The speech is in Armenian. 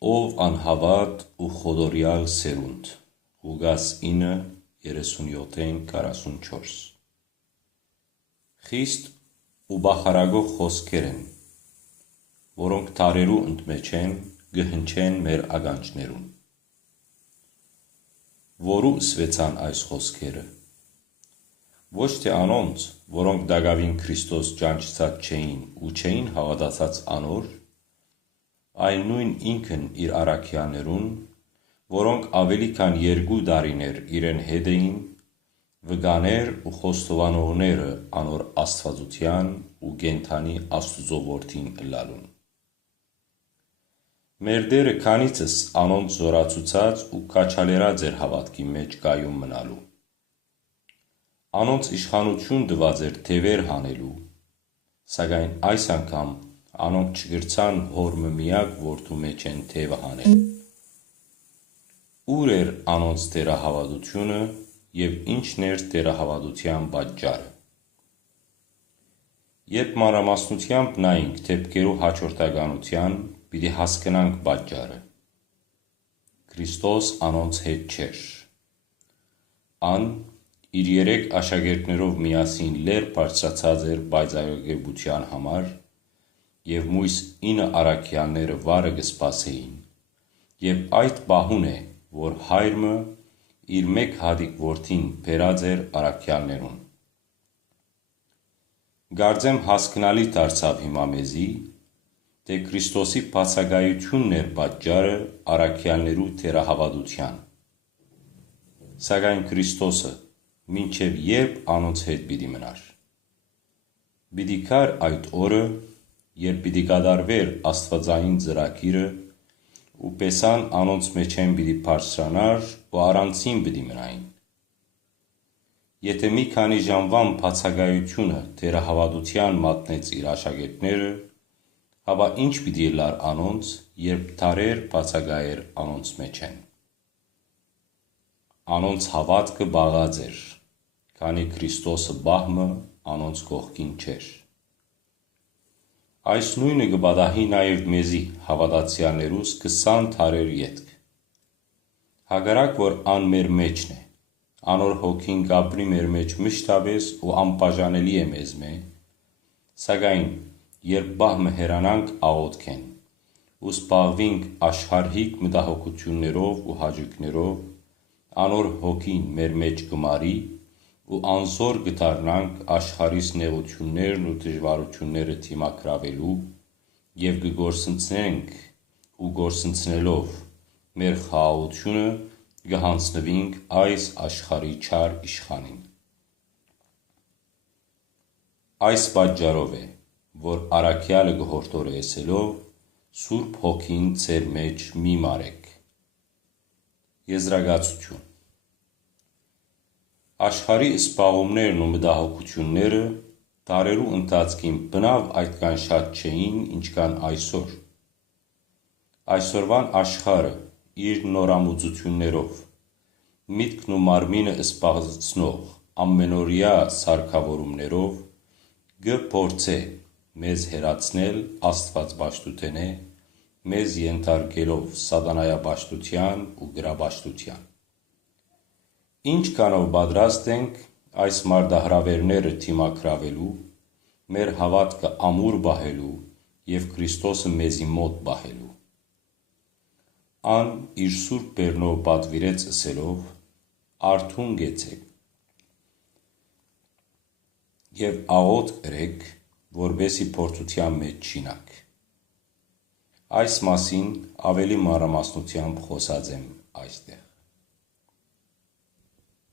Ով անհավատ ու խոդորյալ սերունդ, Ղուկաս 9:37-44 Խիստ ու բախարագող խոսքեր են, որոնք թարերու ընդմեջ են, գհնչեն մեր ագանջներուն։ Որու սվեցան այս խոսքերը, ոչ թե անոնց, որոնք դագավին Քրիստոս ճանչցած չէին ու չէին հավատացած անոր, այլ նույն ինքն իր առաքյալներուն, որոնք ավելի քան 2 տարիներ իրեն հետ էին, վկաներ ու խոստովանողները անոր աստվածության ու կենդանի Աստուծո որդին ըլլալուն։ Մեր Տերը քանիցս անոնց զորացուցած ու քաջալերած էր հավատքի մեջ կայուն մնալու։ Անոնց իշխանություն տված էր թևեր հանելու, սակայն այս անգամ անոնք չգրցան հոր միակ որդու մեջ են թևը հանել։ Ուր էր անոնց տերահավատությունը և ինչն էր տերահավատության պատճառը։ Երբ մանրամասնությամբ նայենք դեպքերու հաջորդականության, պիտի հասկնանք պատճառը։ Քրիստոս անոնց հետ չէր։ Ան իր 3 աշակերտներով միասին լեռ բարձրացած էր պայծառագերբության համար, և մույս 9 առաքյալները վարը կսպասեին, և այդ պահուն է, որ հայրը իր մեկ հատիկ որդին բերած էր առաքյալներուն։ Կարծեմ հասկնալի դարձավ հիմա մեզի, թե Քրիստոսի բացակայությունն էր պատճառը առաքյալներու տերահավատության։ Սակայն Քրիստոսը մինչև երբ անոնց հետ պիտի մնար։ Պիտի գար այդ օրը, երբ պիտի կատարվեր աստվածային ծրագիրը ու պեսան անոնց մեջեն պիտի բարձրանար ու առանցին պիտի մնային։ Եթե մի քանի ժամվան բացակայությունը տերահավատության մատնեց իր աշակերտները, ապա ինչ պիտի ըլլար անոնց, երբ դարեր բացակայեր անոնց մեջեն։ Անոնց հավատքը բաղած էր, քանի Քրիստոսը բահմը անոնց կողքին չէր։ Այս նույնը կպատահի նաև մեզի հավատացյալներուս 20 դարեր ետք։ Հակառակ որ ան մեր մեջն է, անոր հոգին կապրի մեր մեջ մշտապես ու անբաժանելի է մեզմե, սակայն երբ բահմը հեռանանք աղոթքեն ու զբաղվինք աշխարհիկ մտահոգություններով ու հաճույքներով, անոր հոգին մեր մեջ կմարի ու անզոր կդառնանք աշխարհիս նեղություններն ու դժվարությունները դիմակրավելու և կգործընծնենք ու գործընծնելով մեր խաղաղությունը կհանձնվենք այս աշխարհի չար իշխանին։ Այս պատճառով է, որ առաքյալը կհորդորեցելով Սուրբ Հոգին ձեր մեջ մի մարեք։ Եզրակացություն։ Աշխարհի սպաղումներն ու մտահոգությունները դարերու ընթացքին բնավ այդքան շատ չէին, ինչքան այսօր։ Այսօրվան աշխարհը իր նորամուծություններով, միտքն ու մարմինը սպառեցնող ամենօրյա սարքավորումներով կփորձե մեզ հեռացնել աստվածպաշտութենէ, մեզ ենթարկելով սատանայապաշտության ու գրապաշտության։ Ինչքանով պատրաստ ենք այս մարտահրավերները դիմակրավելու, մեր հավատքը ամուր պահելու և Քրիստոսը մեզի մոտ պահելու։ Ան իր սուրբ բերնով պատվիրեց ըսելով. «Արթուն կեցեք և աղոթք ըրեք, որպեսզի փորձության մեջ չինաք»։ Այս մասին ավելի մանրամասնությամբ խոսած եմ այստեղ։